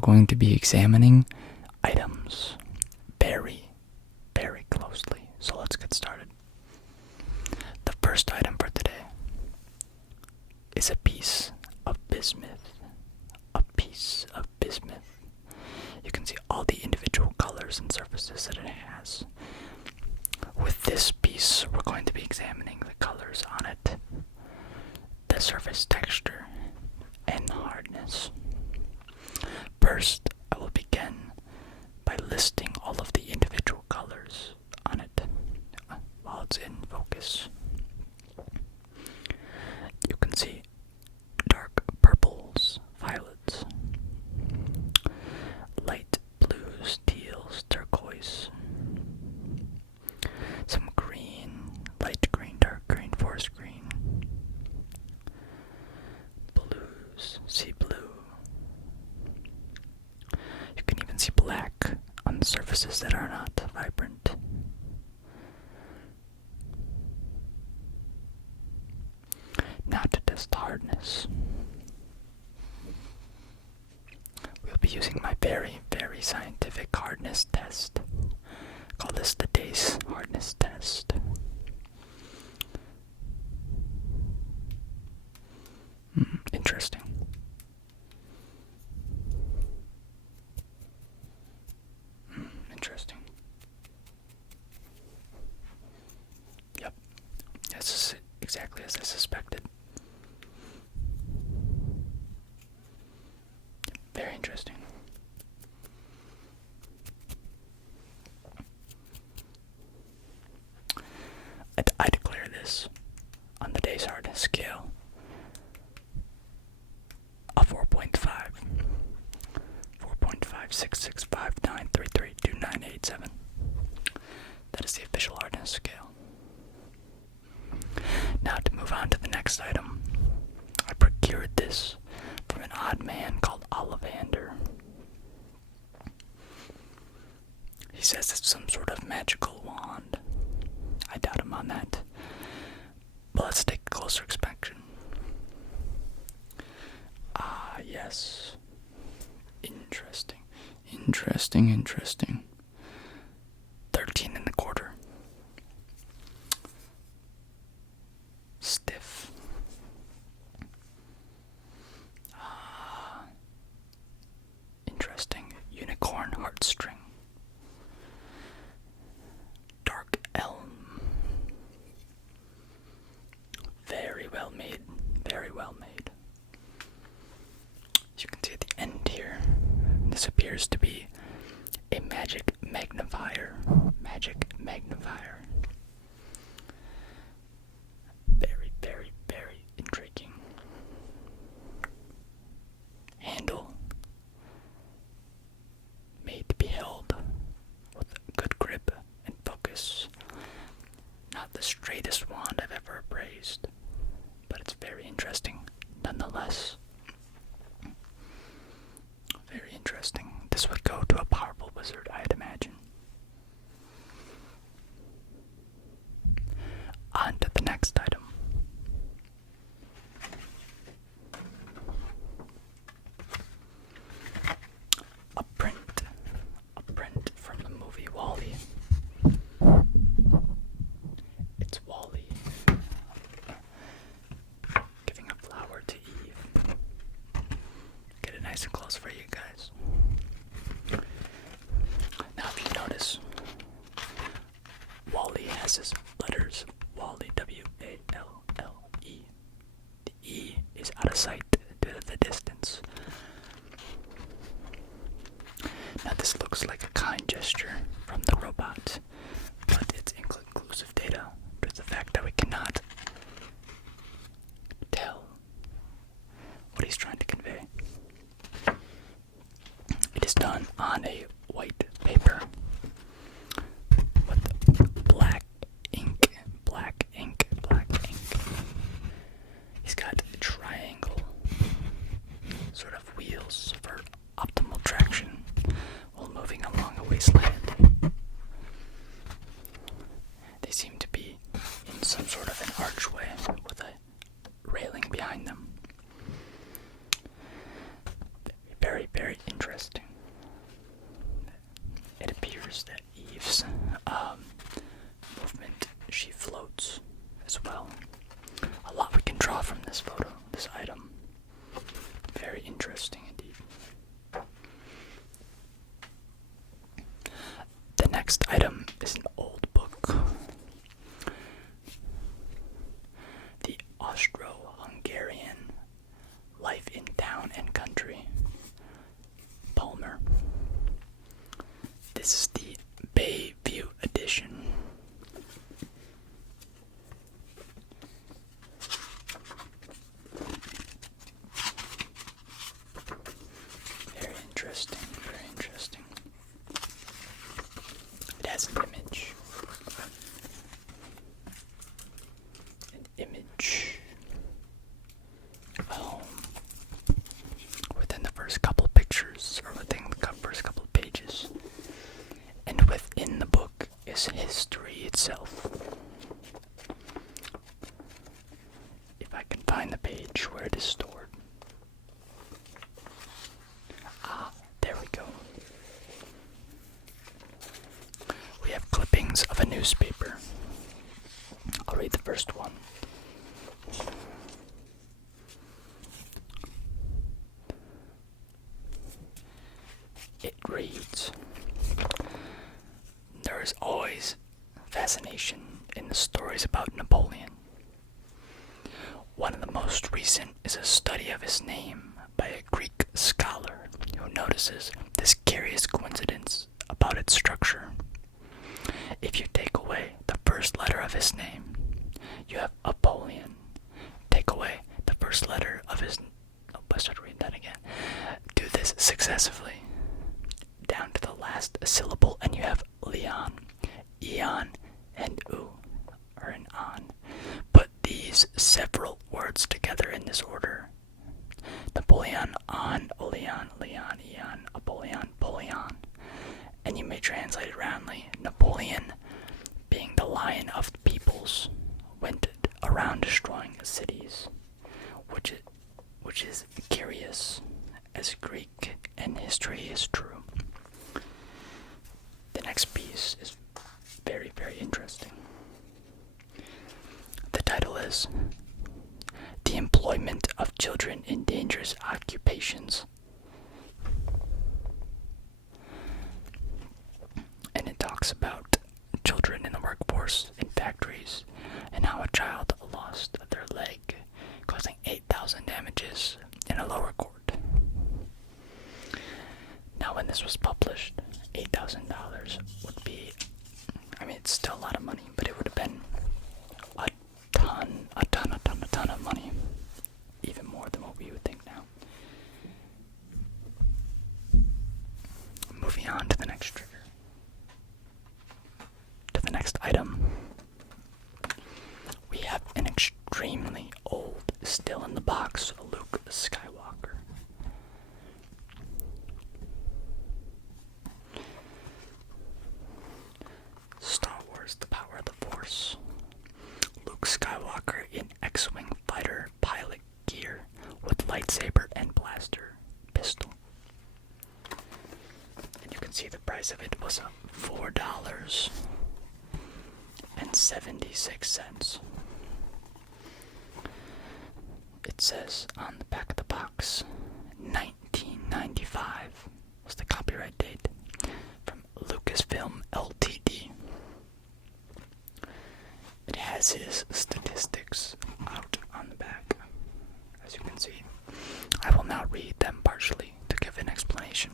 we're going to be examining items very, very closely. So let's get started. The first item for today is a piece of bismuth. A piece of bismuth. You can see all the individual colors and surfaces that it has. With this piece, we're going to be examining the colors on it, the surface texture, and hardness. First, I will begin by listing all of the individual colors on it while it's in focus. You can see dark purples, violets, light blues, teals, turquoise, some green, light green, dark green, forest green, blues, sea blue. You can even see black on the surfaces that are not vibrant. Now to test hardness. We'll be using my very, very scientific hardness test. Call this the DACE hardness test. Interesting. Interesting. Yep. This is exactly as I suspected. Very interesting. I declare this on the DACE hardness scale a 4.5. 4.5665933298.7. That is the official hardness scale. Now to move on to the next item. I procured this from an odd man called Ollivander. He says it's some sort of magical wand. I doubt him on that. But let's take a closer inspection. Ah, yes. Interesting. 13 and a quarter. Stiff. Interesting. Unicorn heartstring. Dark elm. Very well made. Very well made. As you can see at the end here, this appears to be a magic magnifier. Very, very, very intriguing. Handle made to be held with good grip and focus. Not the straightest wand I've ever appraised, but it's very interesting nonetheless. Very interesting. This would go to a powerful wizard, I'd imagine. On to the next item. A print from the movie WALL-E. It's WALL-E giving a flower to Eve. Get it nice and close for you guys. Now if you notice, WALL-E has his letters WALL-E, W-A-L-L-E. The E is out of sight due to the distance. Now this looks like a kind gesture from the robot, but it's inconclusive data due to the fact that we cannot tell what he's trying to convey. It is done on a white paper with black ink. He's got triangle sort of wheels for optimal traction while moving along a wasteland. They seem to be in some sort of an archway with a railing behind them. Very, very interesting. this photo, this item. Very interesting indeed. The next item is an old book. The Austro-Hungarian Life in Town and Country, Palmer. This is the Bayview edition. Very interesting, very interesting. It has an image. Within the first couple of pictures, or within the first couple of pages. And within the book is history itself. If I can find the page where it is stored. Ah, there we go. We have clippings of a newspaper. I'll read the first one. It reads, "There is always fascination in the stories about Napoleon. One of the most recent is a study of his name by a Greek scholar who notices this curious coincidence about its structure. If you take away the first letter of his name, you have Apollyon. Take away the first letter of his... Oh, I started reading that again. Do this successively, down to the last syllable, and you have Leon, Eon, and U, or an on. Put these several words together in this order. Napoleon, on, Oleon, Leon, Eon, Apollyon, Polion. And you may translate it roundly. Napoleon, being the lion of the peoples, went around destroying cities, which is curious, as Greek and history is true." The next piece is very, very interesting. The title is "The Employment of Children in Dangerous Occupations." And it talks about children in the workforce in factories and how a child lost their leg, causing 8,000 damages in a lower court. Now, when this was published, $8,000 would be, I mean, it's still a lot of money, but it would have been a ton of money. Even more than what we would think now. Moving on to the next trigger. To the next item. We have an extremely old, still in the box, Luke Skywalker. Star Wars: The Power of the Force. Luke Skywalker in X-Wing fighter pilot gear with lightsaber and blaster pistol. And you can see the price of it was $4.76. It says on the back of the box, 1995 was the copyright date, from Lucasfilm Ltd. It has his statistics out on the back, as you can see. I will now read them partially to give an explanation.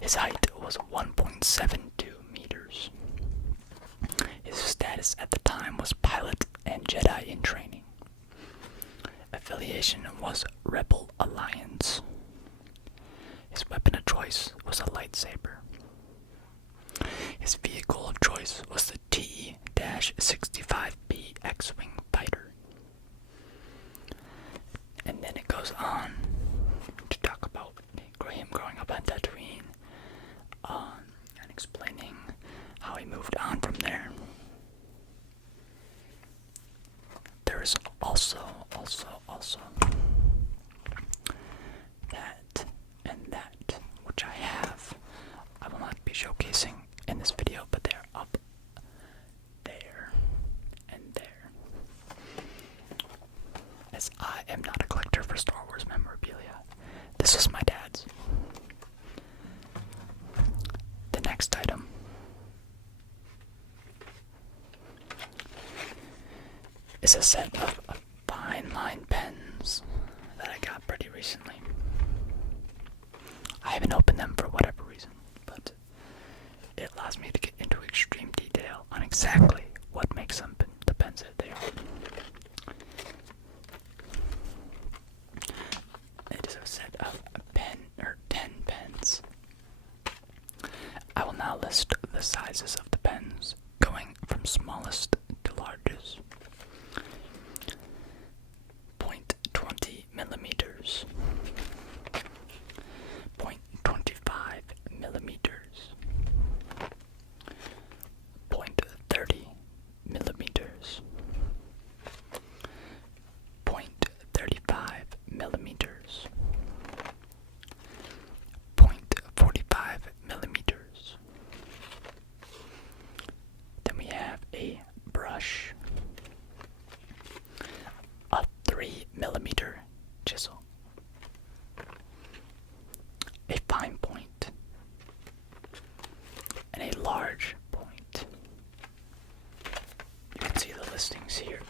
His height was 1.72 meters. His status at the time was pilot and Jedi in training. Affiliation was Rebel Alliance. His weapon of choice was a lightsaber. His vehicle of choice was the T-65B X-Wing fighter. And then it goes on to talk about him growing up on Tatooine, and explaining how he moved on from there. There is also that and that, which I will not be showcasing in this video, but they're up there and there. As am not a collector for Star Wars memorabilia. This was my dad's. The next item is a set of fine line pens that I got pretty recently. I haven't opened them for whatever reason, but it allows me to get into extreme detail on exactly what makes them the pens that they are. It is a set of 10 pens. I will now list the sizes of the pens, going from smallest to largest. 0.20 millimeters, 0.25 millimeters, 0.30 millimeters, 0.35 millimeters, 0.45 millimeters. Then we have a brush, a 3mm chisel, a fine point, and a large point. You can see the listings here.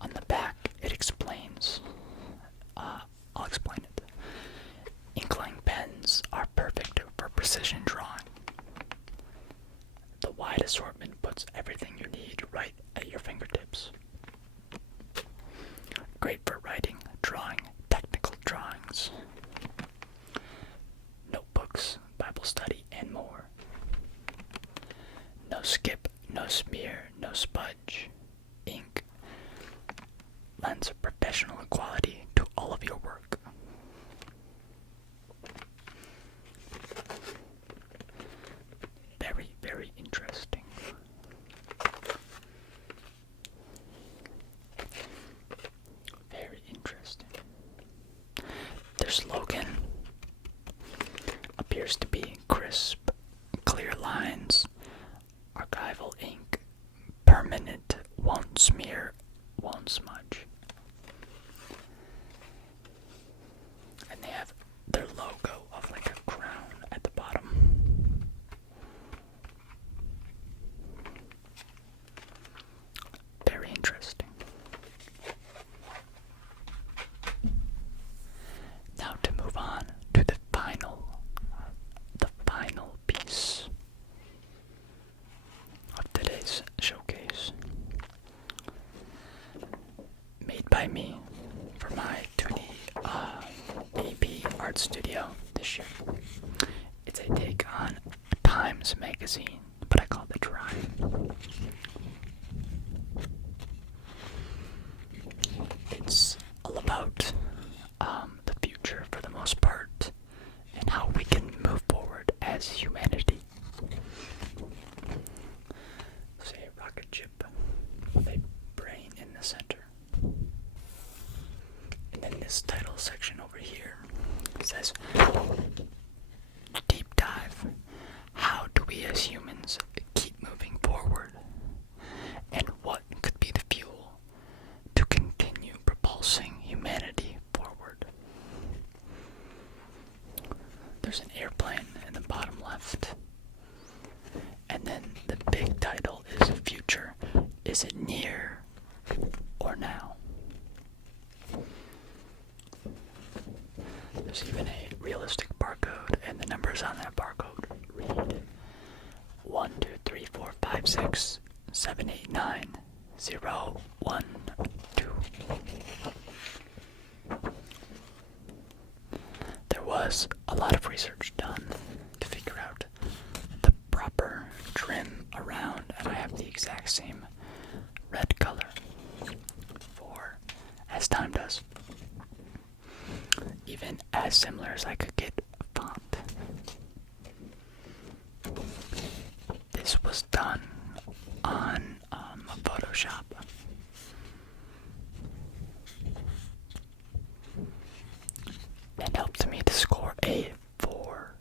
On the back, it explains. I'll explain it. Inkline pens are perfect for precision drawing. The wide assortment puts everything you need right at your fingertips. Great for writing, drawing, technical drawings, notebooks, Bible study, and more. No skip, no smear, no smudge. Ink lends a professional quality to all of your work. Very, very interesting. Very interesting. Their slogan appears to be crisp, clear lines, archival ink, permanent, won't smear, won't smudge. And they have their logo of like a crown at the bottom. Very interesting. Now to move on to the final piece of today's showcase. Made by me for my 2D AP art studio this year. It's a take on Times magazine, but I call it Dry. It's all about the future for the most part and how we can move forward as humanity. Say a rocket ship with a brain in the center. And then this title section over here says, deep dive. How do we as humans keep moving forward? And what could be the fuel to continue propulsing humanity forward? There's an airplane in the bottom left. And then the big title is future. Is it near or now? There's even a realistic barcode, and the numbers on that barcode read 1, 2, 3, 4, 5, 6, 7, 8, 9, 0, 1, 2. There was a lot of research done to figure out the proper trim around, and I have the exact same red color for as time does. Even as similar as I could get font. This was done on Photoshop. And helped me to score a 4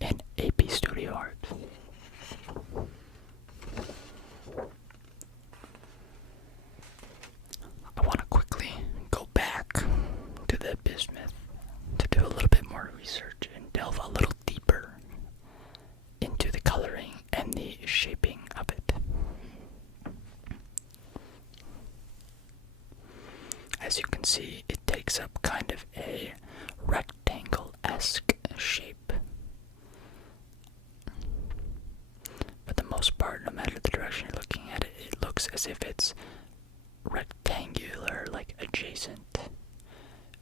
in AP Studio Art. shaping of it. As you can see, it takes up kind of a rectangle-esque shape. For the most part, no matter the direction you're looking at it, it looks as if it's rectangular, like adjacent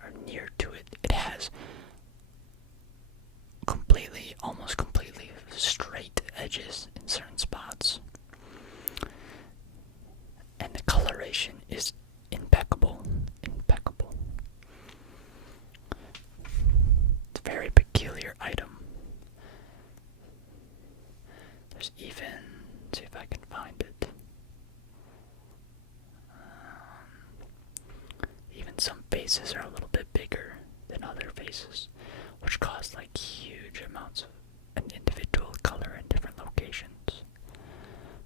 or near to it. It has almost completely straight edges in certain spots. And the coloration is impeccable. It's a very peculiar item. There's even, see if I can find it. Even some faces are a little bit bigger than other faces, which cause like huge amounts of an individual color in different locations.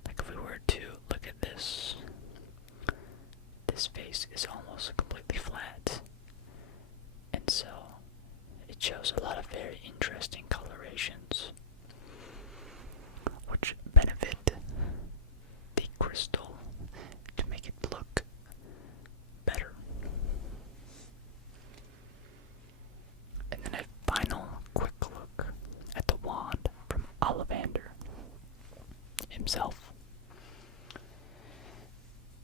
Like if we were to look at this face is almost completely flat, and so it shows a lot of very interesting colorations, which benefit the crystal to make it look better. And then a final quick look at the wand from Ollivander himself.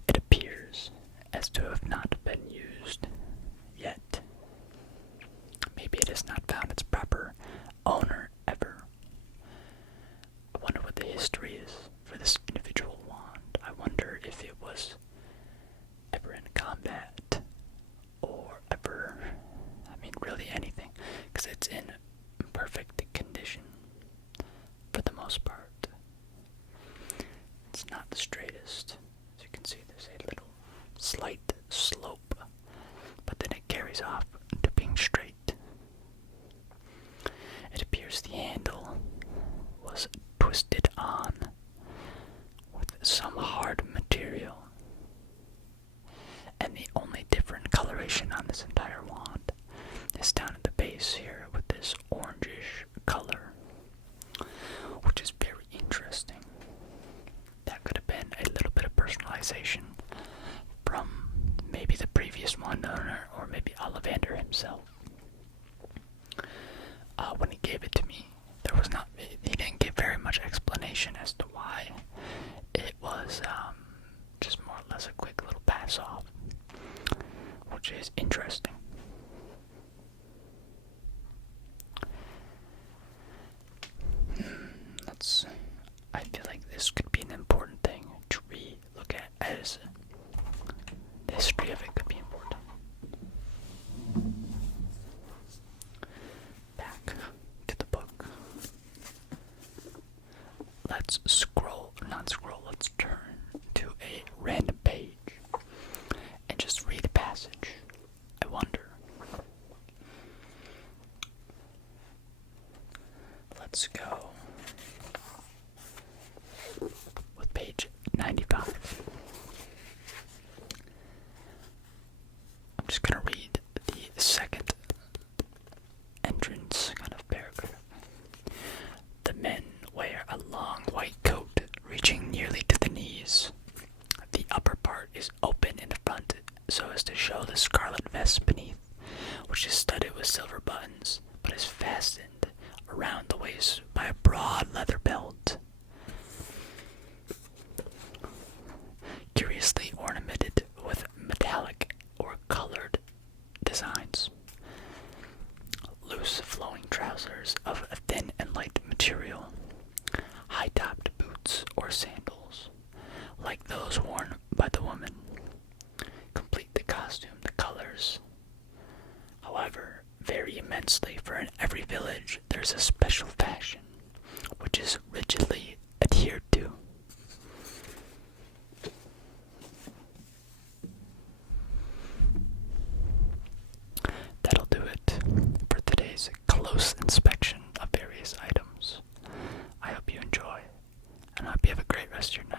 It appears as to have not been used yet. Maybe it has not found its proper owner ever. I wonder what the history is for this individual wand. I wonder if it was ever in combat, or ever, really anything, because it's in perfect condition for the most part. It's not the straightest. As you can see, there's a little slight slope, but then it carries off to being straight. It appears the handle was twisted on with some hard material, and the only different coloration on this entire wand is down at the base here with this orangish color, which is very interesting. That could have been a little bit of personalization from maybe the previous wand owner, or maybe Ollivander himself. When he gave it to me, he didn't give very much explanation as to why. It was just more or less a quick little pass off, which is interesting. I feel like this could be an important thing to look at, as the history of it could be important. Back to the book. Let's let's turn to a random page and just read a passage. I wonder. Let's go with page 95. I'm just going to read the second entrance kind of paragraph. The men wear a long white coat reaching nearly to the knees. The upper part is open in the front so as to show the scarlet vest beneath, which is studded with silver buttons, but is fastened around the waist by a broad leather belt, curiously ornamented with metallic or colored designs. Loose flowing trousers of a thin and light material, high-topped boots or sandals, like those worn by the woman, complete the costume. The colors, however, vary immensely, for in every village there's a special fashion, which is rigidly adhered to. That'll do it for today's close inspection of various items. I hope you enjoy, and I hope you have a great rest of your night.